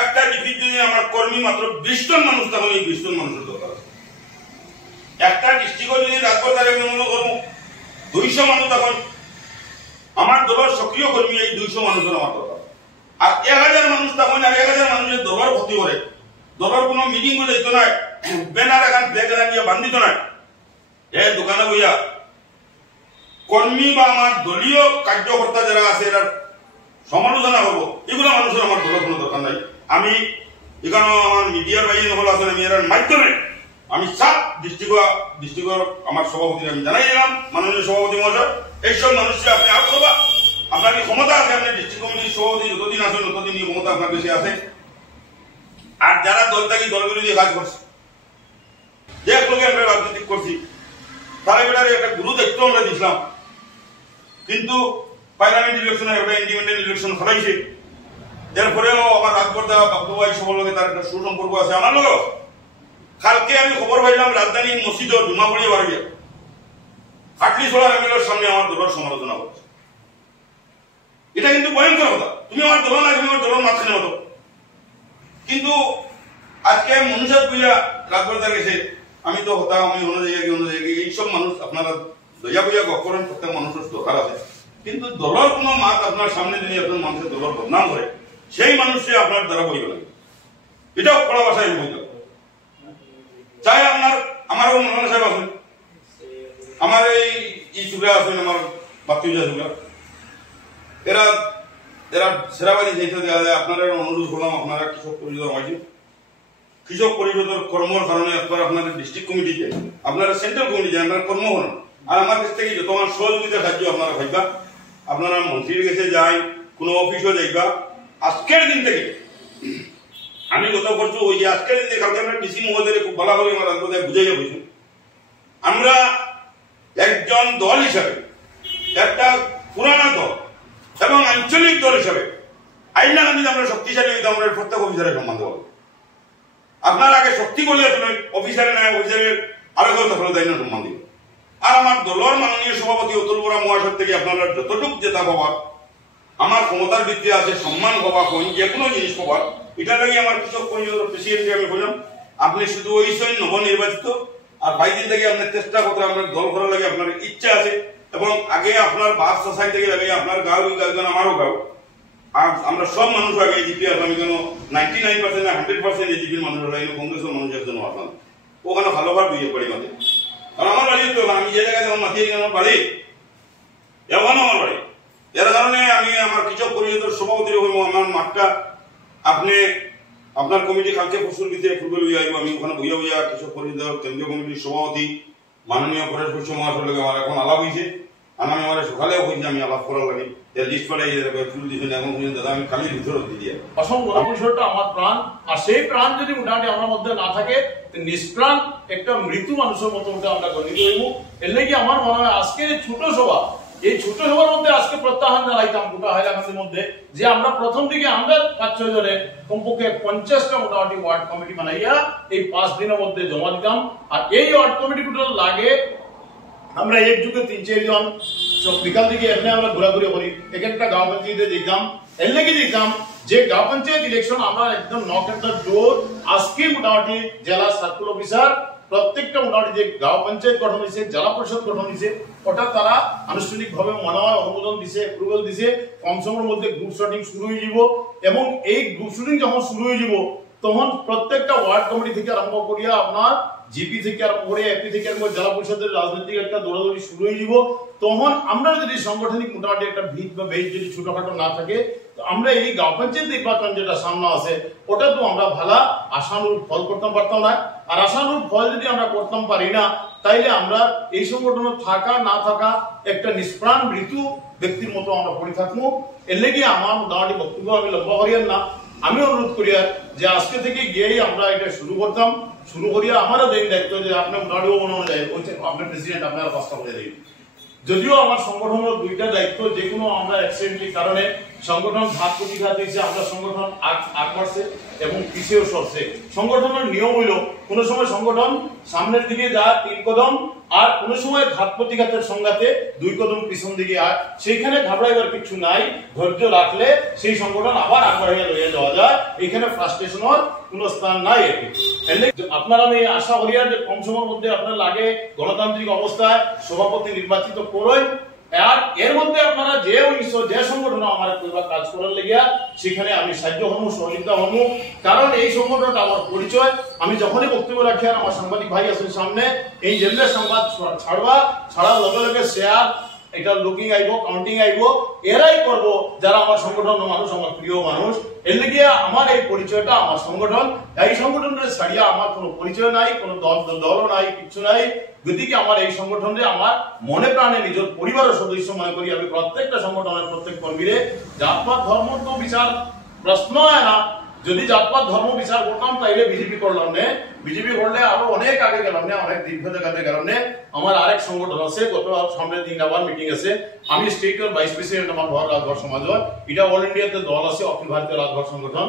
একটা ডিপির জন্য আমার কর্মী মাত্র 20 জন মানুষ, তখন এই 20 জন মানুষের দরকার আছে। একটা ডিস্ট্রিক্টে যদি রাখবো তাহলে মনে করবো 200 মানুষ, তখন আমার দলের সক্রিয় কর্মী এই 200 মানুষের আমার দরকার। আর 1000 মানুষ তখন, আর 1000 মানুষের দলের ক্ষতি করে, দলের কোনো মিটিং যেত না, ব্যানার এখন ব্যাগ নিয়ে বান্ধিত না, দোকানে বইয়া কর্মী বা আমার দলীয় কার্যকর্তা যারা আছে এরা সমালোচনা করবো, এগুলো মানুষের আমার দলের কোনো দরকার নাই। আমি এখানে আমার মিডিয়ার বাইরে নহল আছেন, আমি এর মাধ্যমে আমি সাত ডিস্ট্রিক্টের আমার সভাপতি আমি জানাই দিলাম, মাননীয় সভাপতি মহাশয়, এইসব মানুষকে আপনি আউট করবা, আপনার কি ক্ষমতা আছে, আপনি ডিস্ট্রিক্ট কমিটির সভাপতি যতদিন আছেন ততদিন এই ক্ষমতা আপনার কাছে আছে। আর যারা দল থেকে দল বিরোধী কাজ করছে, যে লোকে আমরা রাজনীতি করছি, তারা বেটারে একটা গুরু দায়িত্ব আমরা দিয়েছিলাম, কিন্তু পার্লামেন্ট ইলেকশনে একটা ইন্ডিপেন্ডেন্ট ইলেকশন হরাইছে, এরপরেও আমার রাজবর্দা বাবুভাই সবার লগে তার একটা সুসম্পর্ক আছে আমার লগেও। কালকে আমি খবর পাইলাম রাজধানী মসজিদ জুমা পড়িয়ে বাড়িয়ে ফাটলি ছোড়া এমএলএর সামনে আমার দলের সমালোচনা করছে। এটা কিন্তু ভয়ঙ্কর কথা, তুমি আমার দল না, তুমি আমার দলের মাঝখানে হতো। কিন্তু আজকে মনুষ্য পূজা রাজবর্দা গেছে, আমি তো হতাম, আমি অন্য জায়গায় এইসব মানুষ আপনারা দয়া পূজা করেন, প্রত্যেক মানুষের দরকার আছে, কিন্তু দলের কোনো মাত আপনার সামনে যদি একজন মানুষের দলের বদনাম করে, সেই মানুষকে আপনার দ্বারা বইবে লাগে, এটাও কড়া ভাষায় বইতে চাই। আমার মৌলানা সাহেব আছেন, আমার এই চুগরা আছেন, আমার বাপ্তিজা চুগরা, এরা সেরাবাদী যেতে দেওয়া যায়। আপনারা অনুরোধ করলাম, আপনারা কৃষক পরিষদ হয়েছে, কৃষক পরিষদের কর্মর কারণে একবার আপনাদের ডিস্ট্রিক্ট কমিটিতে, আপনারা সেন্ট্রাল কমিটি আপনারা কর্ম করেন, আর আমার কাছ থেকে যত আমার সহযোগিতা সাহায্য আপনারা ভাইবা, আপনারা মন্ত্রীর কাছে যাই, কোনো অফিসও যাইবা। আজকের দিন থেকে আমি কথা করছি, ওই যে আজকের দিন থেকে কালকে আমরা ডিসি মহোদয় খুব ভালো হবে আমার রাজবোধে বুঝাইয়া বলছি, আমরা একজন দল হিসাবে, একটা পুরানা দল এবং আঞ্চলিক দল হিসাবে আইনাগান্ধীতে আমরা শক্তিশালী হইতে আমরা প্রত্যেক অফিসারের সম্মান দেওয়া। আপনার আগে শক্তি বলে অফিসারে নাই, অফিসারের আরো তখন দায়িত্ব সম্মান দিব। আর আমার দলের মাননীয় সভাপতি অতুল বরা মহাশয় থেকে আপনারা যতটুকু জেতা পাবার, আমার ক্ষমতার ভিত্তি আছে, সম্মান পাবা, যে কোনো জিনিস পাবার, এটা লাগে আমার কৃষক পরিষদের প্রেসিডেন্টকে আমি বললাম, আপনি শুধু ওই নবনির্বাচিত, আর বাইদিন থেকে আপনার চেষ্টা করতে আপনার দল করার লাগে আপনার ইচ্ছা আছে, এবং আগে আপনার বাস সোসাইটি থেকে লাগে আপনার গাঁও গাঁও আমারও গাঁও, আমরা সব মানুষ আগে জিপি আসলাম, কেন 99% 100% এই জিপির মানুষ হলো, কংগ্রেসের মানুষ একজন আসলাম, ওখানে ভালোভাবে বুঝে পড়ি মাঝে। কারণ আমার বাড়ি তো আমি যে জায়গায় যখন মাতিয়ে আমার বাড়ি, এমন আমার বাড়ি, এর কারণে আমি আমার কৃষক পরিষদের সভাপতি হইব। আমার মাঠটা আপনি আপনার কমিটি কালকে ফসল ভিতরে ফুটবল হয়ে আসবো, আমি ওখানে বইয়া বইয়া কৃষক পরিষদের কেন্দ্রীয় কমিটির সভাপতি মাননীয় পরেশ বৈশ্য মহাশয়ের লগে আমার এখন আলাপ হয়েছে, আর আমি আমার সকালেও হয়েছে আমি আলাপ করার লাগে, লিস্ট পাঠাই ফুল দিচ্ছেন এখন দাদা আমি কালির ভিতরে দিয়ে অসংখ্য পরিসরটা আমার প্রাণ, আর সেই প্রাণ যদি মোটামুটি আমার মধ্যে না থাকে, নিষ্প্রাণ একটা মৃত্যু মানুষের মতো আমরা গণিত হইব। এর লেগে আমার মনে হয় আজকে ছোট সভা, এই ছোট সভার মধ্যে আজকে প্রত্যাহ্বান জানাইতাম গোটা হাইলাকান্দির মধ্যে, যে আমরা প্রথম দিকে আমরা 5-6 জনে কমপক্ষে 50টা মোটামুটি ওয়ার্ড কমিটি বানাইয়া এই 5 দিনের মধ্যে জমা দিতাম। আর এই ওয়ার্ড কমিটি গুলো লাগে আমরা এক যুগে 3-4 জন বিকাল দিকে এমনি আমরা ঘোরাঘুরি করি, এক একটা গাঁও পঞ্চায়েতে দেখতাম। এর লেগে দেখতাম যে গাঁও পঞ্চায়েত ইলেকশন আমরা একদম নক এট দ্য ডোর। আজকে মোটামুটি জেলা সার্কেল অফিসার প্রত্যেকটা মোটামুটি যে গাঁও পঞ্চায়েত গঠন হয়েছে, জেলা পরিষদ গঠন হয়েছে, ওটা তারা আনুষ্ঠানিকভাবে মনে হয় অনুমোদন দিছে, অ্যাপ্রুভাল দিছে। কম সময়ের মধ্যে গ্রুপ শুটিং শুরু হয়ে যাব, এবং এই গ্রুপ শুটিং যখন শুরু হয়ে যাব তখন প্রত্যেকটা ওয়ার্ড কমিটি থেকে আরম্ভ করিয়া আপনার জিপি থেকে আরম্ভ করে এপি থেকে আরম্ভ জেলা পরিষদের রাজনৈতিক একটা দৌড়াদৌড়ি শুরু হয়ে যাব। তখন আমরা যদি সাংগঠনিক মোটামুটি একটা ভিত বা বেশ যদি ছোটখাটো না থাকে, তো আমরা এই গাঁও পঞ্চায়েত নির্বাচন যেটা সামনে আছে ওটা তো আমরা ভালো আশানুরূপ ফল করতে পারতাম না। আর আশানুরূপ ফল যদি আমরা করতাম পারি না, তাইলে আমরা এই সংগঠনে থাকা না থাকা একটা নিষ্প্রাণ মৃত্যু ব্যক্তির মতো আমরা পড়ে থাকবো। এর লেগে আমার মোটামুটি বক্তব্য আমি লম্বা করিয়ার না, আমি অনুরোধ করিয়া যে আজকে থেকে গিয়েই আমরা এটা শুরু করতাম। শুরু করিয়া আমারও দায়িত্ব যে আপনার মোটামুটিও মনে হয় আপনার প্রেসিডেন্ট আপনারা কষ্ট করে দেবেন। যদিও আমার সংগঠনের 2টা দায়িত্ব, যে কোনো আমরা অ্যাক্সিডেন্টের কারণে সংগঠন ভাগ প্রতিঘাত হয়েছে, আমরা সংগঠন আগ বাড়ছে এবং পিছিয়েও সরছে। সংগঠনের নিয়ম হইল কোন সময় সংগঠন সামনের দিকে যা 3 কদম আর কোন সময় ঘাত প্রতিঘাতের সংঘাতে 2 কদম পিছন দিকে আর সেখানে ঘাবড়াইবার কিছু নাই। ধৈর্য রাখলে সেই সংগঠন আবার আগবাড়িয়ে লইয়া যাওয়া যায়। এখানে ফ্রাস্ট্রেশনের কোনো স্থান নাই। আপনারা আমি আশা করি যে কম সময়ের মধ্যে আপনার লাগে গণতান্ত্রিক অবস্থায় সভাপতি নির্বাচিত করেন। আর এর মধ্যে আপনারা যে সংগঠন আমার কইবার কাজ করার লাগিয়া সেখানে আমি সাহায্য হমু, সহযোগিতা হমু। কারণ এই সংগঠনটা আমার পরিচয়। আমি যখনই বক্তব্য রাখি আর আমার সাংবাদিক ভাই আছেন সামনে, এই জেলের সংবাদ ছাড়ার লগে লগে শেয়ার এটা লুকিং আইব, কাউন্টিং আইব, এরাই করব যারা আমার সংগঠন মানুষ, আমার প্রিয় মানুষ। এর লাগিয়া আমার এই পরিচয়টা আমার সংগঠন। এই সংগঠনের ছাড়িয়া আমার কোনো পরিচয় নাই, কোনো দল নাই, কিছু নাই। গতিকে আমার এই সংগঠনে আমার মনে প্রাণে নিজের পরিবারের সদস্য মনে করি। আমি প্রত্যেকটা সংগঠনের প্রত্যেক কর্মীরে জাতপাত ধর্ম তো বিচার প্রশ্ন হয় না। যদি জাতপাত ধর্ম বিচার করতাম তাইলে বিজেপি করলাম না। বিজেপি করলে আরো অনেক আগে গেলাম না, অনেক দীর্ঘ জায়গাতে গেলাম না। আমার আরেক সংগঠন আছে, গত সামনের দিন আবার মিটিং আছে। আমি স্টেটের ভাইস প্রেসিডেন্ট আমার রাজভর সমাজ। এটা অল ইন্ডিয়াতে দল আছে, অখিল ভারতীয় রাজভর সংগঠন।